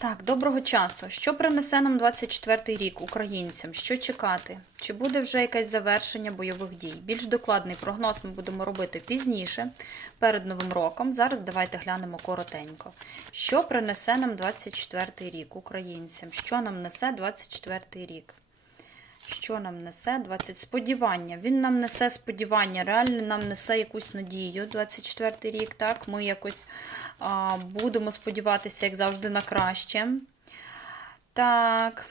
Так, доброго часу. Що принесе нам 24-й рік українцям? Що чекати? Чи буде вже якесь завершення бойових дій? Більш докладний прогноз ми будемо робити пізніше, перед Новим роком. Зараз давайте глянемо коротенько. Що принесе нам 24-й рік українцям? Що нам несе 24-й рік? Що нам несе 20 сподівання? Він нам несе сподівання, реально нам несе якусь надію 24 рік. Так, ми якось а, будемо сподіватися, як завжди, на краще. Так.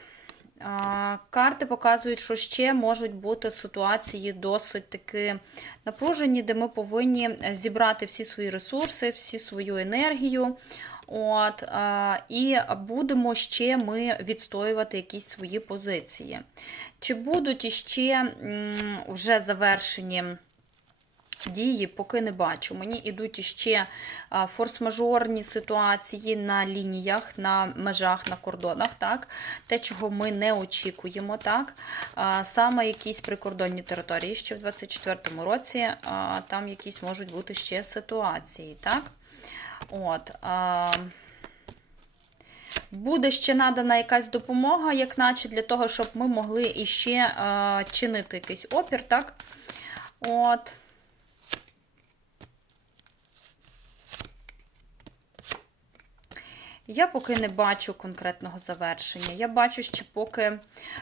Карти показують, що ще можуть бути ситуації досить таки напружені, де ми повинні зібрати всі свої ресурси, всі свою енергію. От, а, І будемо ще ми відстоювати якісь свої позиції. Чи будуть іще вже завершені дії, поки не бачу. Мені йдуть іще форс-мажорні ситуації на лініях, на межах, на кордонах, так? те, чого ми не очікуємо. так? Саме якісь прикордонні території ще в 2024 році, там якісь можуть бути ще ситуації. так? От, а, Буде ще надана якась допомога, як наче для того, щоб ми могли іще а, чинити якийсь опір, так? От. Я поки не бачу конкретного завершення. Я бачу, що поки,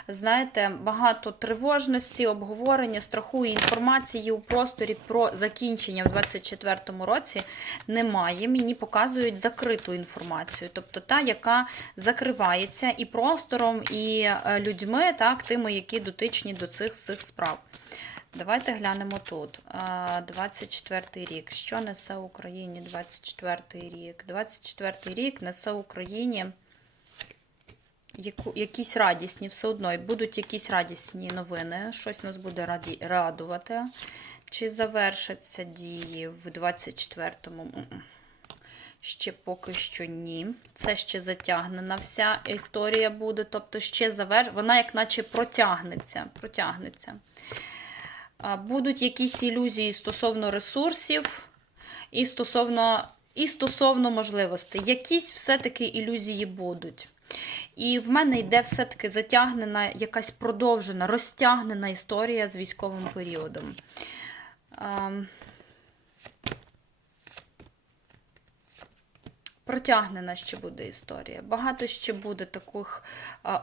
знаєте, багато тривожності, обговорення, страху і інформації у просторі про закінчення в 2024 році немає. Мені показують закриту інформацію, тобто та, яка закривається і простором, і е, людьми, так, тими, які дотичні до цих всіх справ. Давайте глянемо тут. 24 рік. Що несе Україні 24 рік? 24 рік несе Україні яку, якісь радісні, все одно, і будуть якісь радісні новини. Щось нас буде раді, радувати. Чи завершаться дії в 24-му? Ще поки що ні. Це ще затягнена вся історія буде. Тобто, ще завер... вона, як наче протягнеться. протягнеться. Будуть якісь ілюзії стосовно ресурсів і стосовно і стосовно можливостей. Якісь все-таки ілюзії будуть. І в мене йде все-таки затягнена, якась продовжена, розтягнена історія з військовим періодом. Протягнена ще буде історія. Багато ще буде таких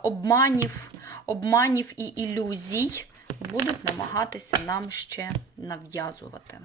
обманів, обманів і ілюзій будуть намагатися нам ще нав'язувати.